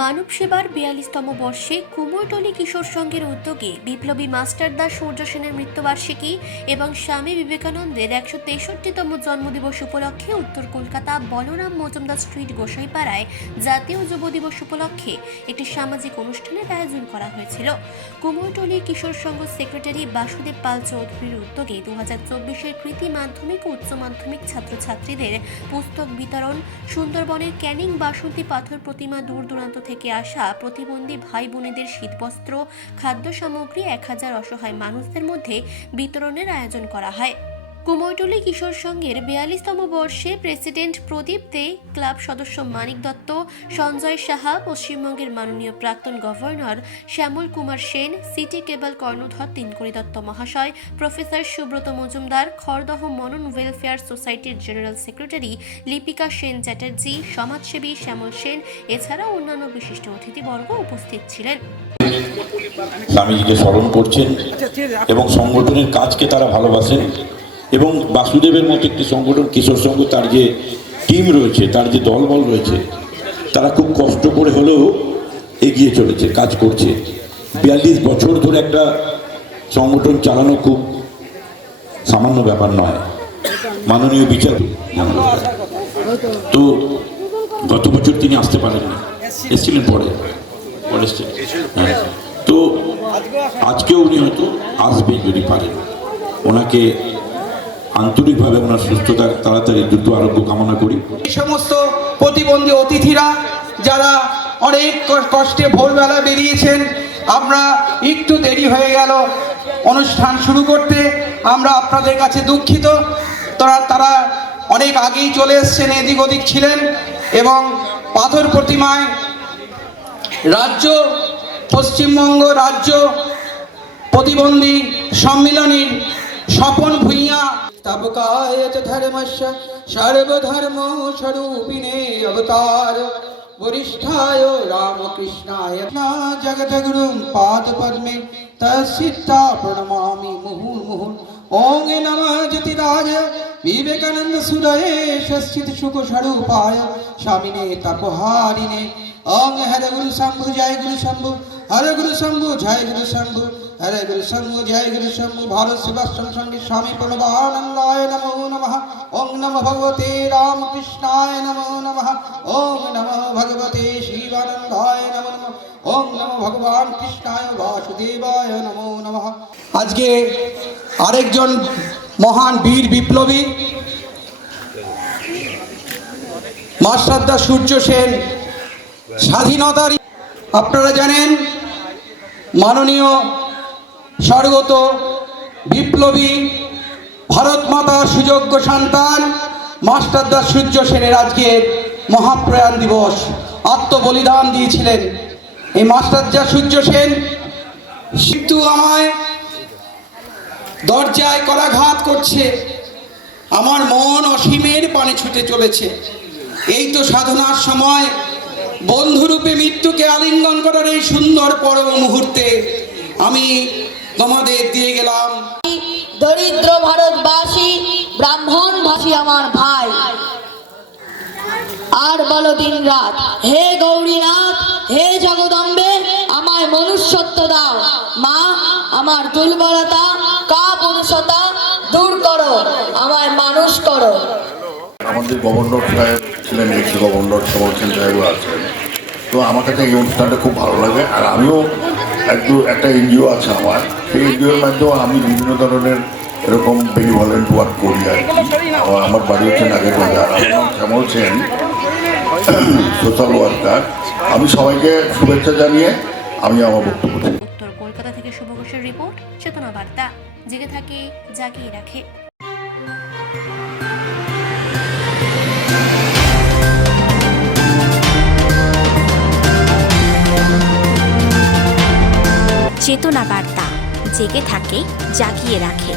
মানব সেবার ৪২তম বর্ষে কুমোরটুলি কিশোর সংঘের উদ্যোগে বিপ্লবী মাস্টার দাস সূর্য সেনের মৃত্যুবার্ষিকী এবং স্বামী বিবেকানন্দের ১৬৩তম জন্মদিবস উপলক্ষে উত্তর কলকাতা বলরাম মজুমদার স্ট্রিট গোসাইপাড়ায় জাতীয় যুব দিবস উপলক্ষে একটি সামাজিক অনুষ্ঠানের আয়োজন করা হয়েছিল। কুমোরটুলি কিশোর সংঘ সেক্রেটারি বাসুদেব পাল চৌধুরীর উদ্যোগে ২০২৪-এর কৃতি মাধ্যমিক ও উচ্চ মাধ্যমিক ছাত্রছাত্রীদের পুস্তক বিতরণ, সুন্দরবনের ক্যানিং বাসন্তী পাথর প্রতিমা, দূর দূরান্ত থেকে আসা প্রতিবন্ধী ভাই বোনেদের শীতবস্ত্র, খাদ্য সামগ্রী ১,০০০ অসহায় মানুষদের মধ্যে বিতরণের আয়োজন করা হয়। কুমোরটুলি কিশোর সংঘের ৪২তম বর্ষে প্রেসিডেন্ট প্রদীপ দে, ক্লাব সদস্য মানিক দত্ত, সঞ্জয় সাহা, পশ্চিমবঙ্গের মাননীয় প্রাক্তন গভর্নর শ্যামল কুমার সেন, সিটি কেবল কর্ণধর তিনকড়ি দত্ত মহাশয়, প্রফেসর সুব্রত মজুমদার, খড়দহ মনন ওয়েলফেয়ার সোসাইটির জেনারেল সেক্রেটারি লিপিকা সেন চ্যাটার্জি, সমাজসেবী শ্যামল সেন এছাড়াও অন্যান্য বিশিষ্ট অতিথিবর্গ উপস্থিত ছিলেন। স্বামীজিকে স্মরণ করছেন এবং সংগঠনের কাজকে তারা ভালোবাসেন এবং বাসুদেবের মতো একটি সংগঠন কিশোর সংঘ, তার যে টিম রয়েছে, তার যে দলবল রয়েছে, তারা খুব কষ্ট করে হলেও এগিয়ে চলেছে, কাজ করছে। ৪২ বছর ধরে একটা সংগঠন চালানো খুব সামান্য ব্যাপার নয়। মাননীয় বিচারপতি তো গত বছর তিনি আসতে পারেননি, এসেছিলেন পরে হ্যাঁ, তো আজকেও উনি হয়তো আসবেন যদি পারেন। ওনাকে আন্তরিকভাবে ওনার সুস্থতা তাড়াতাড়ি দ্রুত আরোগ্য কামনা করি। এই সমস্ত প্রতিবন্ধী অতিথিরা যারা অনেক কষ্টে ভোরবেলা বেরিয়েছেন, আমরা একটু দেরি হয়ে গেল অনুষ্ঠান শুরু করতে, আমরা আপনাদের কাছে দুঃখিত। তারা অনেক আগেই চলে এসছেন, এদিক ওদিক ছিলেন এবং পাথর প্রতিমায় পশ্চিমবঙ্গ রাজ্য প্রতিবন্ধী সম্মিলনীর স্বপন ভূঁইয়া তাবকায় ধর্মস্য সর্বধর্ম স্বরূপিণে অবতার বরিষ্ঠায় রামকৃষ্ণায় জগদ্গুরুং পাদ পদ্মে তস্সিতা প্রণমামি মুহুর্মুহুঃ। ওং নমঃ জ্যোতিরাজ বিবেকানন্দ সুদয়ে সচ্চিৎ সুখ স্বরূপায় স্বামিনে তাপহারিণে। ওং হরে গুরু শম্ভু জয় গুরু শম্ভু, হরে গুরু শম্ভু জয় গুরু শম্ভু, হরে গুরু শম্ভু জয় গুরু শম্ভু। ভারত সেবাশ্রম সঙ্গে স্বামী প্রণবানন্দায় নমো নমঃ। ওং নমঃ ভগবতে রামকৃষ্ণায় নমো নমঃ। ওং নমঃ ভগবতে শিবানন্দায় নমো নমঃ। ওং নমঃ ভগবান কৃষ্ণায় বাসুদেবায় নমো নমঃ। আজকে আরেকজন মহান বীর বিপ্লবী মাস্টার দাস সূর্য সেন, স্বাধীনতার আপনারা জানেন মাননীয় স্বর্গত বিপ্লবী ভারত মাতার সুযোগ্য সন্তান মাস্টার দাস সূর্য সেনের আজকে মহাপ্রয়াণ দিবস। আত্মবলিদান দিয়েছিলেন এই মাস্টার দাস সূর্য সেন। মৃত্যু আমায় দরজায় করাঘাত করছে, আমার মন অসীমের পানে ছুটে চলেছে। এই তো সাধনার সময় বন্ধুরূপে মৃত্যুকে আলিঙ্গন করার এই সুন্দর পরম মুহূর্তে আমি তোমাদের দিয়ে গেলাম। দরিদ্র ভারতবাসী, ব্রাহ্মণ ভাষী আমার ভাই, আর বলো দিন রাত, হে গৌরীনাথ, হে জগদম্বে, আমায় মনুষ্যত্ব দাও। মা, আমার দুর্বলতা কাপুরুষতা দূর করো, আমায় মানুষ করো। আমাদের গভর্নর সাহেব ছিলেন, এক্স গভর্নর সমর্থন সাহেবও আছেন। তো আমার কাছে এই অনুষ্ঠানটা খুব ভালো লাগে। আর আমিও একটা এনজিও আছে আমার, সেই এনজিওর মাধ্যমে আমি বিভিন্ন ধরনের এরকম বেনিভলেন্ট ওয়ার্ক করি আর কি। আমার বাড়ি হচ্ছে নাগেরবাজার, আমার নাম শ্যামল সেন, সোশ্যাল ওয়ার্কার। আমি সবাইকে শুভেচ্ছা জানিয়ে আমি আমার বক্তব্য দিই। উত্তর কলকাতা থেকে শুভ ঘোষের রিপোর্ট, চেতনা বার্তা, জেগে থাকে জাগিয়ে রাখে। চেতনা বার্তা, জেগে থাকে জাগিয়ে রাখে।